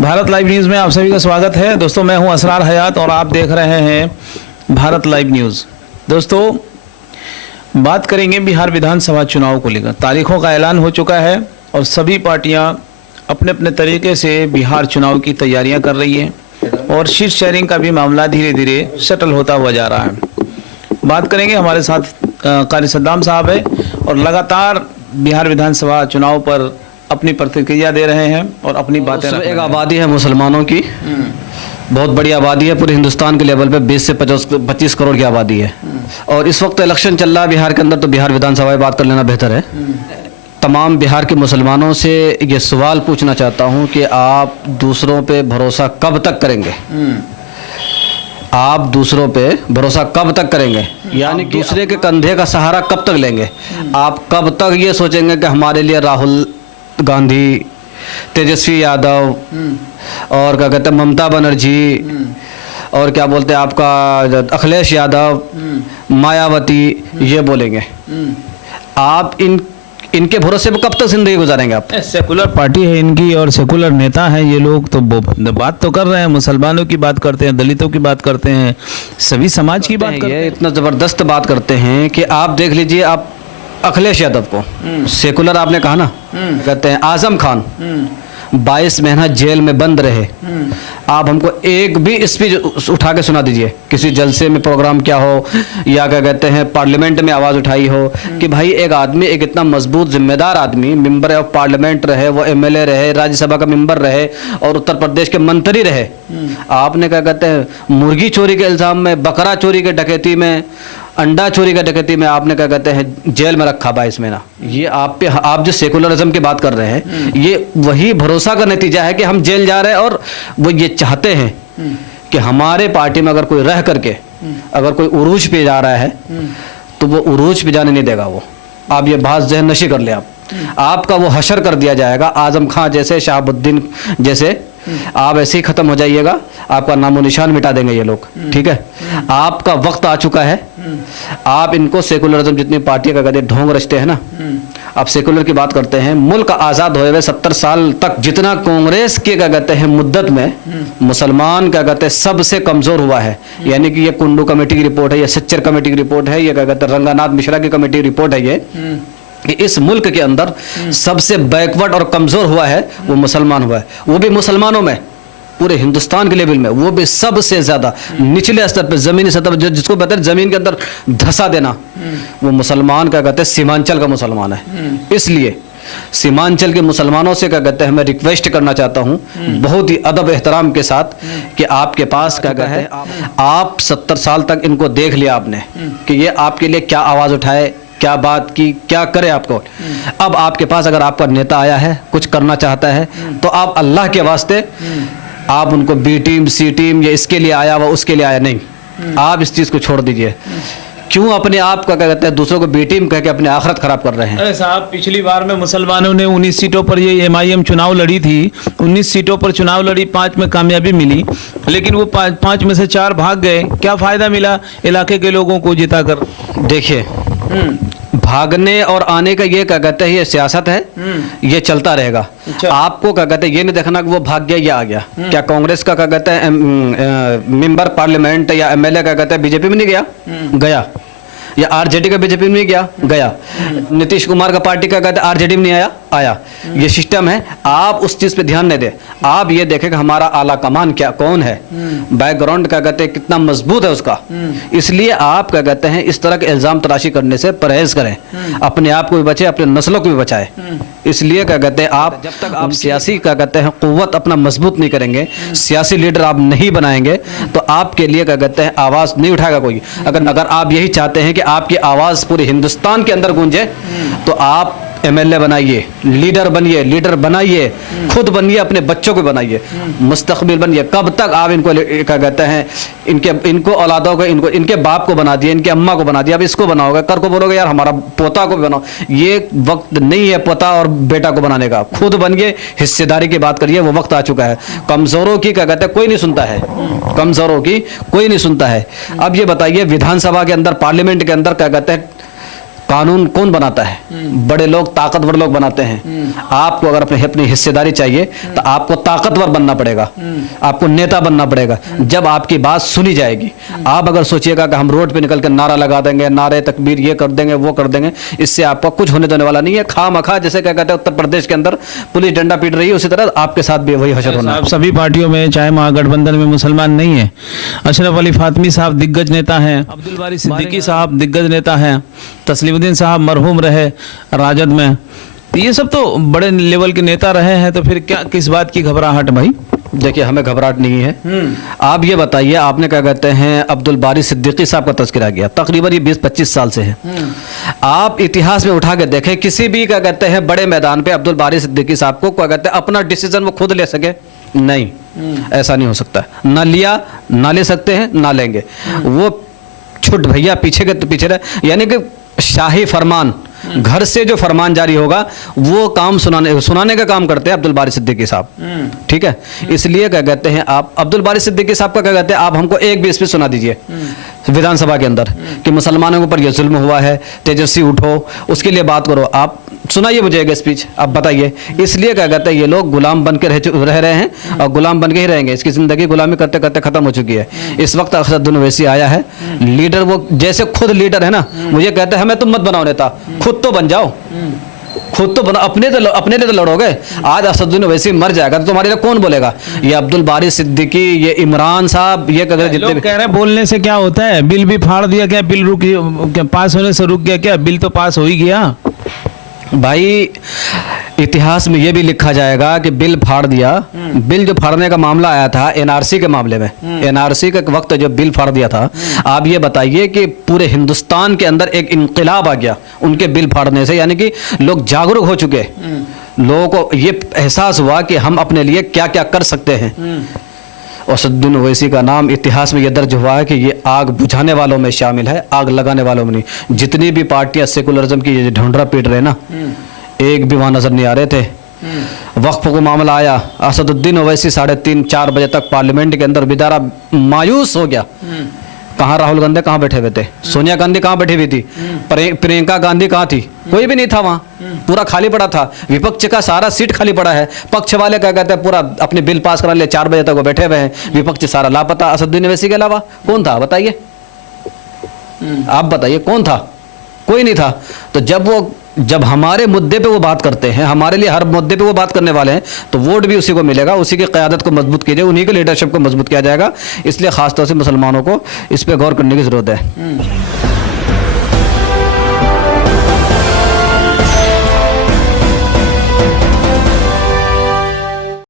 Bharat live news में आप सभी का स्वागत है। दोस्तों, मैं हूं असरार हयात और आप देख रहे हैं भारत लाइव न्यूज़। दोस्तों, बात करेंगे बिहार विधानसभा चुनाव को लेकर। तारीखों का ऐलान हो चुका है और सभी पार्टियां अपने अपने तरीके से बिहार चुनाव की तैयारियां कर रही हैं और सीट शेयरिंग का भी मामला धीरे धीरे सेटल होता हुआ जा रहा है। बात करेंगे, हमारे साथ कारी सद्दाम साहब है और लगातार बिहार विधानसभा चुनाव पर अपनी प्रतिक्रिया दे रहे हैं और अपनी बातें। एक आबादी है मुसलमानों की, बहुत बड़ी आबादी है, पूरे हिंदुस्तान के लेवल पे 20 से 25 करोड़ की आबादी है। और इस वक्त इलेक्शन चल रहा है बिहार के अंदर, तो बिहार विधानसभा की बात कर लेना बेहतर है। तमाम बिहार के मुसलमानों से ये सवाल पूछना चाहता हूँ कि आप दूसरों पे भरोसा कब तक करेंगे? आप दूसरों पे भरोसा कब तक करेंगे? यानी दूसरे के कंधे का सहारा कब तक लेंगे? आप कब तक ये सोचेंगे कि हमारे लिए राहुल गांधी, तेजस्वी यादव और क्या कहते हैं ममता बनर्जी और क्या बोलते हैं आपका अखिलेश यादव, मायावती, ये बोलेंगे? आप इनके भरोसे पे कब तक जिंदगी गुजारेंगे? आप सेकुलर पार्टी है इनकी और सेकुलर नेता हैं ये लोग, तो बात तो कर रहे हैं, मुसलमानों की बात करते हैं, दलितों की बात करते हैं, सभी समाज की बात करते हैं। इतना ज़बरदस्त बात करते हैं कि आप देख लीजिए, आप अखिलेश यादव को सेकुलर आपने कहा ना, कहते हैं आजम खान 22 महीना जेल में बंद रहे। आप हमको एक भी स्पीच उठा के सुना दीजिए, किसी जलसे में प्रोग्राम क्या हो या क्या कहते हैं पार्लियामेंट में आवाज़ उठाई हो कि भाई एक आदमी, एक इतना मजबूत जिम्मेदार आदमी, मेंबर ऑफ पार्लियामेंट रहे, वो एमएलए रहे, राज्यसभा का मेंबर रहे और उत्तर प्रदेश के मंत्री रहे। आपने क्या कहते हैं मुर्गी चोरी के इल्ज़ाम में, बकरा चोरी के डकैती में, अंडा चोरी का डकैती में आपने क्या कहते हैं जेल में रखा 22 महीना। ये आप जो सेकुलरिज्म की बात कर रहे हैं, ये वही भरोसा का नतीजा है कि हम जेल जा रहे हैं। और वो ये चाहते हैं कि हमारे पार्टी में अगर कोई रह करके अगर कोई उरूज पे जा रहा है तो वो उरूज पे जाने नहीं देगा। वो आप ये बात जहन नशी कर ले, आपका वो हशर कर दिया जाएगा। आजम खां जैसे, शहाबुद्दीन जैसे आप ऐसे ही खत्म हो जाइएगा, आपका नामो निशान मिटा देंगे ये लोग। ठीक है, आपका वक्त आ चुका है। आप इनको सेकुलरिज्म जितनी पार्टियां का कहते ढोंग रचते हैं ना, आप सेकुलर की बात करते हैं। मुल्क आज़ाद हुए हुए 70 साल तक जितना कांग्रेस के क्या कहते हैं मुद्दत में मुसलमान क्या कहते हैं सबसे कमजोर हुआ है। यानी कि ये कुंडू कमेटी की रिपोर्ट है, ये सच्चर कमेटी की रिपोर्ट है, ये क्या कहते हैं रंगानाथ मिश्रा की कमेटी की रिपोर्ट है। ये इस मुल्क के अंदर सबसे बैकवर्ड और कमजोर हुआ है वो मुसलमान हुआ है। वो भी मुसलमानों में, पूरे हिंदुस्तान के लेवल में वो भी सबसे ज्यादा निचले स्तर पर, जमीनी सतह पर, जिसको कहते हैं जमीन के अंदर धंसा देना, वो मुसलमान क्या कहते हैं सीमांचल का मुसलमान है। इसलिए सीमांचल के मुसलमानों से क्या कहते हैं मैं रिक्वेस्ट करना चाहता हूं बहुत ही अदब एहतराम के साथ कि आपके पास क्या कहते हैं, आप 70 साल तक इनको देख लिया आपने कि ये आपके लिए क्या आवाज उठाए, क्या बात की, क्या करे आपको। अब आपके पास अगर आपका नेता आया है, कुछ करना चाहता है, तो आप अल्लाह के वास्ते आप उनको बी टीम, सी टीम, या इसके लिए आया हुआ उसके लिए आया नहीं, आप इस चीज़ को छोड़ दीजिए। क्यों अपने आप का क्या कहते हैं दूसरों को बी टीम कह के अपनी आखिरत खराब कर रहे हैं? अरे साहब, पिछली बार में मुसलमानों ने 19 सीटों पर ये एमआईएम चुनाव लड़ी थी, 19 सीटों पर चुनाव लड़ी, 5 में कामयाबी मिली, लेकिन वो 5 में से 4 भाग गए। क्या फायदा मिला इलाके के लोगों को जिताकर? देखिए, भागने और आने का ये क्या कहते हैं ये सियासत है, ये चलता रहेगा। अच्छा। आपको क्या कहते हैं ये नहीं देखना कि वो भाग गया या आ गया। क्या कांग्रेस का क्या कहते हैं मेंबर पार्लियामेंट या एमएलए क्या कहते हैं बीजेपी में नहीं गया? गया। या आरजेडी का बीजेपी में नहीं गया? गया। नीतीश कुमार का पार्टी का कहते हैं आरजेडी में नहीं आया? आया। ये सिस्टम है। आप उस चीज पे ध्यान नहीं दे, आप ये देखें कि हमारा आला कमान क्या, कौन है, बैकग्राउंड क्या कहते हैं कितना मजबूत है उसका। इसलिए आप क्या कहते हैं इस तरह के इल्जाम तराशी करने से परहेज करें, अपने आप को भी बचे, अपने नस्लों को भी बचाए। इसलिए क्या कहते हैं आप जब तक आप सियासी क्या कहते हैं कुव्वत अपना मजबूत नहीं करेंगे, सियासी लीडर आप नहीं बनाएंगे, तो आपके लिए क्या कहते हैं आवाज नहीं उठाएगा कोई। अगर आप यही चाहते हैं कि आपकी आवाज पूरे हिंदुस्तान के अंदर गूंजे, तो आप एमएलए बनाइए, लीडर बनिए, लीडर बनाइए, खुद बनिए, अपने बच्चों को बनाइए, मुस्तकबिल बनिए। कब तक आप इनको क्या कहते हैं इनको औलादों को, इनके बाप को बना दिया, इनके अम्मा को बना दिया, अब इसको बनाओगे, कर को बोलोगे यार हमारा पोता को भी बनाओ। ये वक्त नहीं है पोता और बेटा को बनाने का, खुद बनिए, हिस्सेदारी की बात करिए, वो वक्त आ चुका है। कमजोरों की क्या कहते हैं कोई नहीं सुनता है, कमजोरों की कोई नहीं सुनता है। अब ये बताइए विधानसभा के अंदर, पार्लियामेंट के अंदर क्या कहते हैं कानून कौन बनाता है? बड़े लोग, ताकतवर लोग बनाते हैं। आपको अगर अपनी हिस्सेदारी चाहिए तो आपको ताकतवर बनना पड़ेगा, आपको नेता बनना पड़ेगा, जब आपकी बात सुनी जाएगी। आप अगर सोचिएगा कि हम रोड पे निकल कर नारा लगा देंगे, नारे तकबीर ये कर देंगे वो कर देंगे, इससे आपका कुछ होने देने वाला नहीं है। खामखा जैसे क्या कहते हैं उत्तर प्रदेश के अंदर पुलिस डंडा पीट रही है, उसी तरह आपके साथ भी वही हशर होना है। साहब सभी पार्टियों में, चाहे महागठबंधन में मुसलमान नहीं है। अशरफ अली फातमी साहब दिग्गज नेता हैं, अब्दुल बारी सिद्दीकी साहब दिग्गज नेता हैं, तस्लीमुद्दीन साहब मरहूम रहे राजद में, तो ये सब तो बड़े लेवल के नेता रहे हैं, तो फिर क्या किस बात की घबराहट भाई? देखिए, हमें घबराहट नहीं है। आप ये बताइए, आपने क्या कहते हैं अब्दुल बारी सिद्दीकी साहब का तस्करा किया, तकरीबन ये 20-25 साल से है। आप इतिहास में उठा के देखें, किसी भी क्या कहते हैं बड़े मैदान पे अब्दुल बारी सिद्दीकी साहब को क्या कहते हैं अपना डिसीजन वो खुद ले सके? नहीं, ऐसा नहीं हो सकता। ना लिया, ना ले सकते हैं, ना लेंगे। वो छुट भैया पीछे के तो पीछे रहे, यानी कि शाही फरमान, घर से जो फरमान जारी होगा वो काम सुनाने का काम करते हैं अब्दुल बारी सिद्दीकी साहब। ठीक है, इसलिए क्या कहते हैं आप अब्दुल बारी सिद्दीकी साहब का क्या कहते हैं, आप हमको एक भी स्पीच सुना दीजिए विधानसभा के अंदर कि मुसलमानों के ऊपर ये जुल्म हुआ है, तेजस्वी उठो, उसके लिए बात करो। आप सुनाइए मुझे एक स्पीच, आप बताइए। इसलिए क्या कहते हैं ये लोग गुलाम बन के रह रहे हैं और गुलाम बन के ही रहेंगे। इसकी जिंदगी गुलामी करते करते खत्म हो चुकी है। इस वक्त असदुद्दीन ओवैसी आया है, लीडर, वो जैसे खुद लीडर है ना, मुझे कहते हैं हमें तुम मत बनाओ नेता, खुद तो बन जाओ, खुद तो बना, अपने लिए तो लड़ोगे। आज असदुद्दीन ओवैसी मर जाएगा तो तुम्हारे लिए कौन बोलेगा? ये अब्दुल बारी सिद्दीकी, ये इमरान साहब, ये जितने लोग कह रहे हैं बोलने से क्या होता है, बिल भी फाड़ दिया क्या, बिल क्या पास होने से रुक गया क्या? बिल तो पास हो ही गया भाई। इतिहास में यह भी लिखा जाएगा कि बिल फाड़ दिया। बिल जो फाड़ने का मामला आया था एनआरसी के मामले में, एनआरसी के वक्त जो बिल फाड़ दिया था, आप ये बताइए कि पूरे हिंदुस्तान के अंदर एक इनकलाब आ गया उनके बिल फाड़ने से, यानी कि लोग जागरूक हो चुके, लोगों को ये एहसास हुआ कि हम अपने लिए क्या क्या कर सकते हैं। असदुद्दीन ओवैसी का नाम इतिहास में यह दर्ज हुआ है कि ये आग बुझाने वालों में शामिल है, आग लगाने वालों में नहीं। जितनी भी पार्टियां सेकुलरिज्म की ये ढूंढरा पीट रहे ना, एक भी वहां नजर नहीं आ रहे थे। वक्फ को मामला आया, असदुद्दीन ओवैसी 3:30-4 बजे तक पार्लियामेंट के अंदर बेचारा मायूस हो गया। कहाँ राहुल गांधी कहाँ बैठे हुए थे, सोनिया गांधी कहाँ बैठी हुई थी, प्रियंका गांधी कहाँ थी? कोई भी नहीं था वहां, पूरा खाली पड़ा था। विपक्ष का सारा सीट खाली पड़ा है, पक्ष वाले क्या कहते हैं पूरा अपने बिल पास कराने लिए 4 बजे तक वो बैठे हुए हैं, विपक्ष सारा लापता। असदुद्दीन ओवैसी के अलावा कौन था बताइए? आप बताइए कौन था? कोई नहीं था। तो जब हमारे मुद्दे पे वो बात करते हैं, हमारे लिए हर मुद्दे पे वो बात करने वाले हैं, तो वोट भी उसी को मिलेगा, उसी की क़यादत को मजबूत कीजिए, उन्हीं के लीडरशिप को मजबूत किया जाएगा। इसलिए खासतौर से मुसलमानों को इस पे गौर करने की ज़रूरत है।